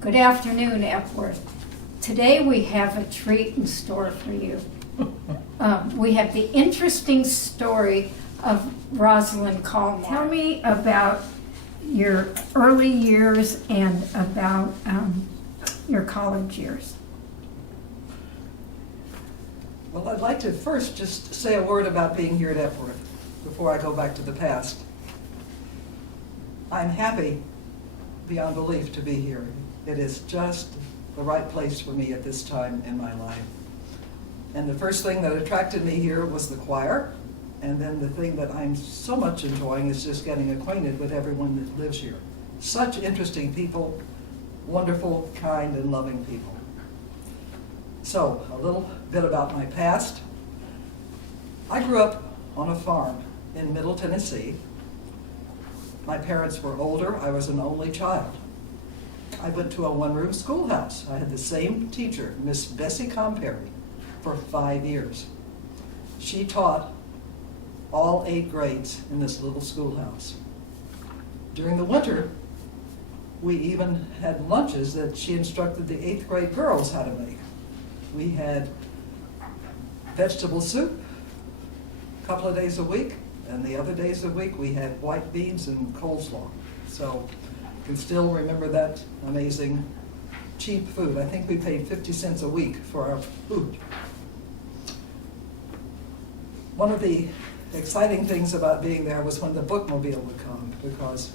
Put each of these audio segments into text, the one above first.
Good afternoon, Epworth. Today we have a treat in store for you. We have the interesting story of Rosalyn Kalmar. Tell me about your early years and about your college years. Well, I'd like to first just say a word about being here at Epworth before I go back to the past. I'm happy beyond belief to be here. It is just the right place for me at this time in my life. And the first thing that attracted me here was the choir, and then the thing that I'm so much enjoying is just getting acquainted with everyone that lives here. Such interesting people, wonderful, kind, and loving people. So, a little bit about my past. I grew up on a farm in Middle Tennessee. My parents were older. I was an only child. I went to a one-room schoolhouse. I had the same teacher, Miss Bessie Comperry, for 5 years. She taught all 8 grades in this little schoolhouse. During the winter, we even had lunches that she instructed the 8th grade girls how to make. We had vegetable soup a couple of days a week, and the other days of the week we had white beans and coleslaw. So I can still remember that amazing cheap food. I think we paid 50 cents a week for our food. One of the exciting things about being there was when the bookmobile would come, because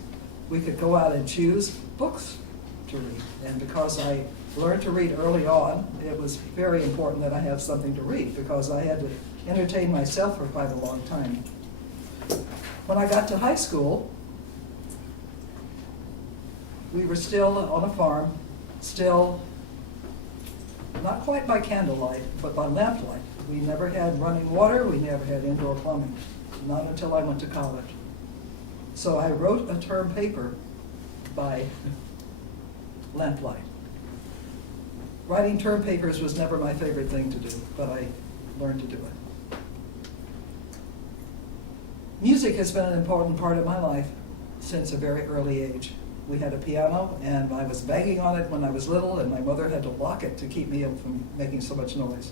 we could go out and choose books to read. And because I learned to read early on, it was very important that I have something to read, because I had to entertain myself for quite a long time. When I got to high school, we were still on a farm, still not quite by candlelight, but by lamplight. We never had running water, we never had indoor plumbing, not until I went to college. So I wrote a term paper by lamplight. Writing term papers was never my favorite thing to do, but I learned to do it. Music has been an important part of my life since a very early age. We had a piano, and I was banging on it when I was little, and my mother had to lock it to keep me from making so much noise.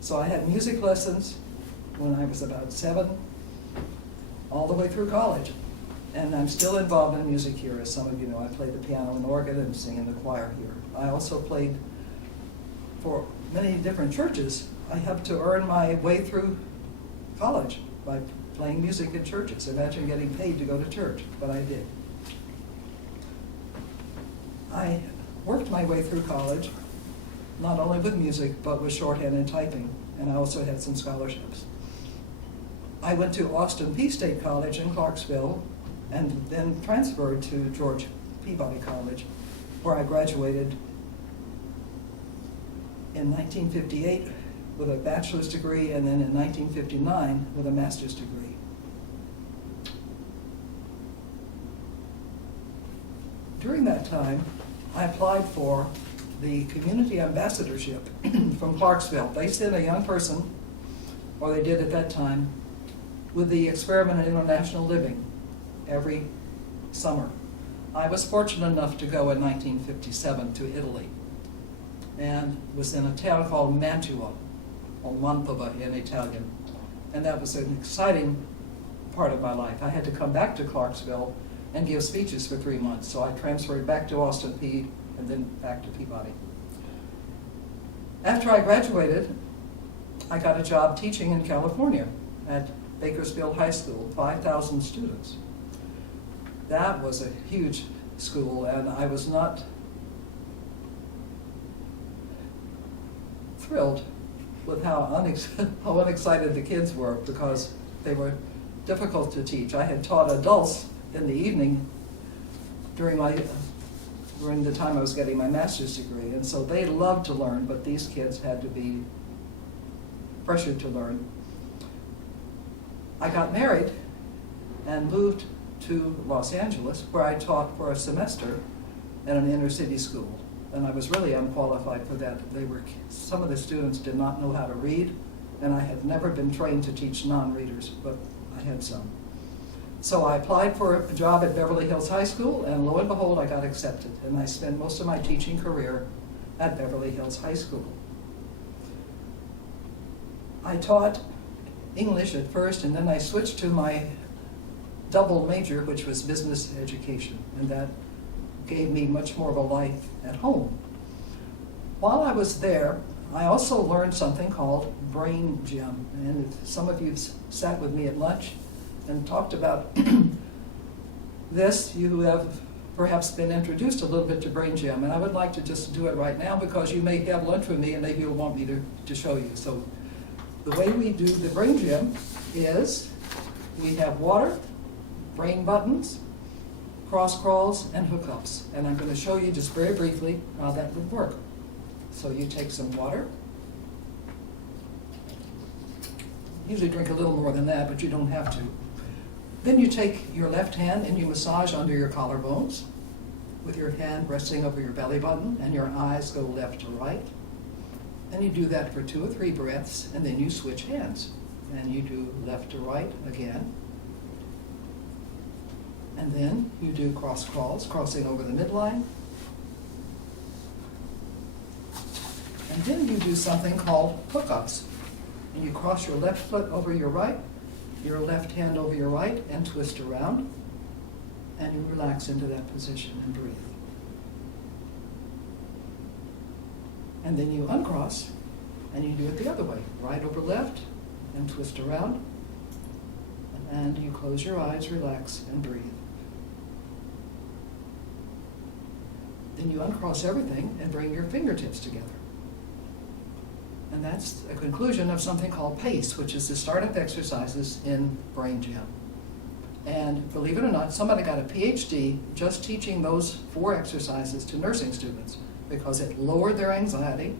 So I had music lessons when I was about 7, all the way through college. And I'm still involved in music here. As some of you know, I play the piano and organ and sing in the choir here. I also played for many different churches. I had to earn my way through college by playing music in churches. Imagine getting paid to go to church, but I did. I worked my way through college, not only with music, but with shorthand and typing, and I also had some scholarships. I went to Austin Peay State College in Clarksville, and then transferred to George Peabody College, where I graduated in 1958 with a bachelor's degree, and then in 1959 with a master's degree. During that time, I applied for the community ambassadorship from Clarksville. They sent a young person, or they did at that time, with the experiment in international living every summer. I was fortunate enough to go in 1957 to Italy, and was in a town called Mantua, or Mantova in Italian. And that was an exciting part of my life. I had to come back to Clarksville and give speeches for 3 months, so I transferred back to Austin Peay and then back to Peabody. After I graduated, I got a job teaching in California at Bakersfield High School, 5,000 students. That was a huge school, and I was not thrilled with how unexcited the kids were, because they were difficult to teach. I had taught adults in the evening during the time I was getting my master's degree, and so they loved to learn, but these kids had to be pressured to learn. I got married and moved to Los Angeles, where I taught for a semester at an inner city school. And I was really unqualified for that. Some of the students did not know how to read, and I had never been trained to teach non-readers, but I had some. So I applied for a job at Beverly Hills High School, and lo and behold, I got accepted. And I spent most of my teaching career at Beverly Hills High School. I taught English at first, and then I switched to my double major, which was business education, and that gave me much more of a life at home. While I was there, I also learned something called brain gym, and if some of you sat with me at lunch and talked about this, you have perhaps been introduced a little bit to brain gym, and I would like to just do it right now because you may have lunch with me and maybe you'll want me to show you. So the way we do the brain gym is we have water, brain buttons, cross crawls, and hookups, and I'm going to show you just very briefly how that would work. So you take some water. Usually drink a little more than that, but you don't have to. Then you take your left hand and you massage under your collarbones with your hand resting over your belly button, and your eyes go left to right. And you do that for 2 or 3 breaths, and then you switch hands. And you do left to right again. And then you do cross crawls, crossing over the midline. And then you do something called hookups. And you cross your left foot over your right, your left hand over your right, and twist around. And you relax into that position and breathe. And then you uncross, and you do it the other way. Right over left, and twist around. And you close your eyes, relax, and breathe. Then you uncross everything and bring your fingertips together. And that's a conclusion of something called PACE, which is the startup exercises in brain gym. And believe it or not, somebody got a PhD just teaching those 4 exercises to nursing students because it lowered their anxiety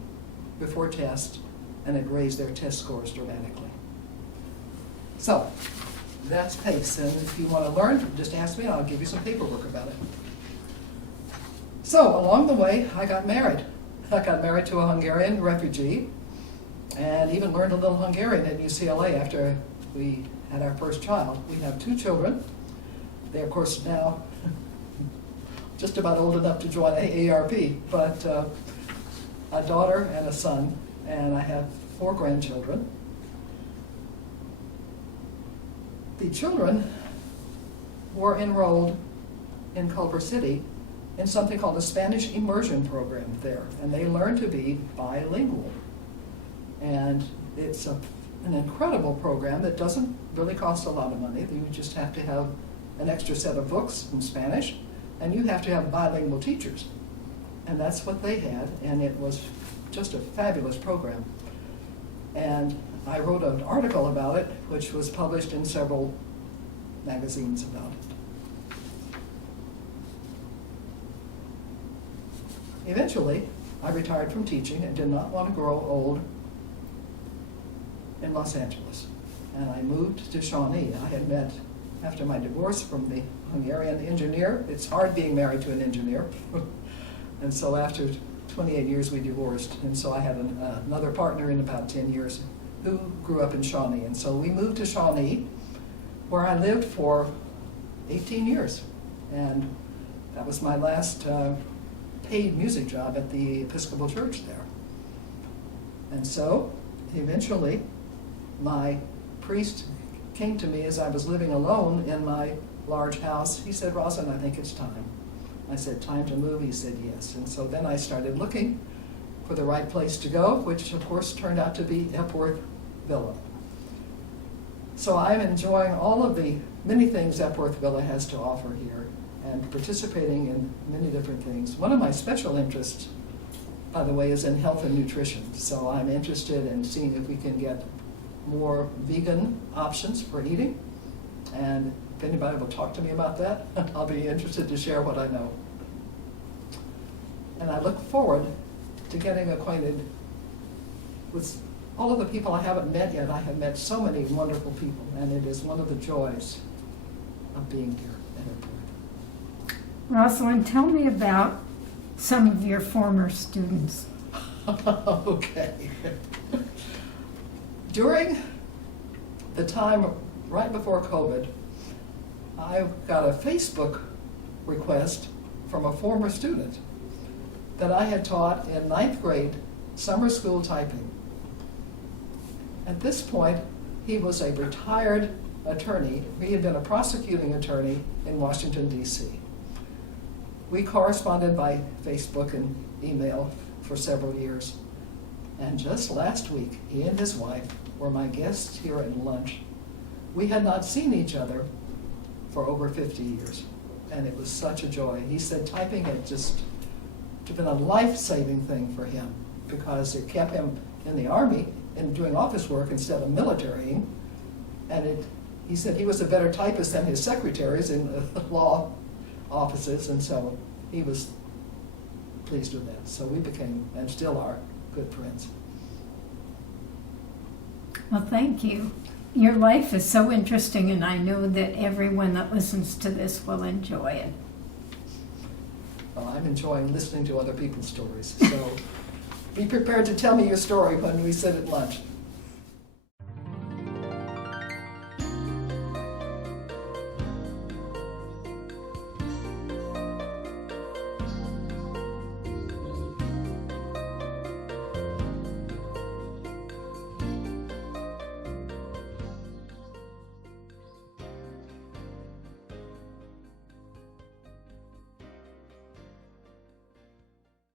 before test and it raised their test scores dramatically. So that's PACE, and if you want to learn, just ask me and I'll give you some paperwork about it. So along the way, I got married. I got married to a Hungarian refugee and even learned a little Hungarian at UCLA after we had our first child. We have 2 children. They, of course, now just about old enough to join AARP, but a daughter and a son, and I have 4 grandchildren. The children were enrolled in Culver City in something called the Spanish Immersion Program there, and they learn to be bilingual. And it's an incredible program that doesn't really cost a lot of money. You just have to have an extra set of books in Spanish, and you have to have bilingual teachers. And that's what they had, and it was just a fabulous program. And I wrote an article about it, which was published in several magazines about it. Eventually, I retired from teaching and did not want to grow old in Los Angeles. And I moved to Shawnee. I had met, after my divorce from the Hungarian engineer, it's hard being married to an engineer. And so after 28 years, we divorced. And so I had another partner in about 10 years who grew up in Shawnee. And so we moved to Shawnee, where I lived for 18 years. And that was my last paid music job at the Episcopal Church there. And so eventually my priest came to me as I was living alone in my large house. He said, "Rosalyn, I think it's time." I said, "Time to move?" He said, "Yes." And so then I started looking for the right place to go, which of course turned out to be Epworth Villa. So I'm enjoying all of the many things Epworth Villa has to offer here and participating in many different things. One of my special interests, by the way, is in health and nutrition. So I'm interested in seeing if we can get more vegan options for eating. And if anybody will talk to me about that, I'll be interested to share what I know. And I look forward to getting acquainted with all of the people I haven't met yet. I have met so many wonderful people, and it is one of the joys of being here at Epworth. Rosalyn, tell me about some of your former students. Okay. During the time right before COVID, I got a Facebook request from a former student that I had taught in 9th grade summer school typing. At this point, he was a retired attorney. He had been a prosecuting attorney in Washington, D.C. We corresponded by Facebook and email for several years. And just last week, he and his wife were my guests here at lunch. We had not seen each other for over 50 years, and it was such a joy. He said typing had just been a life-saving thing for him because it kept him in the Army and doing office work instead of militarying. And he said he was a better typist than his secretaries in law offices, and so he was pleased with that. So we became, and still are, good friends. Well, thank you. Your life is so interesting, and I know that everyone that listens to this will enjoy it. Well, I'm enjoying listening to other people's stories, so be prepared to tell me your story when we sit at lunch.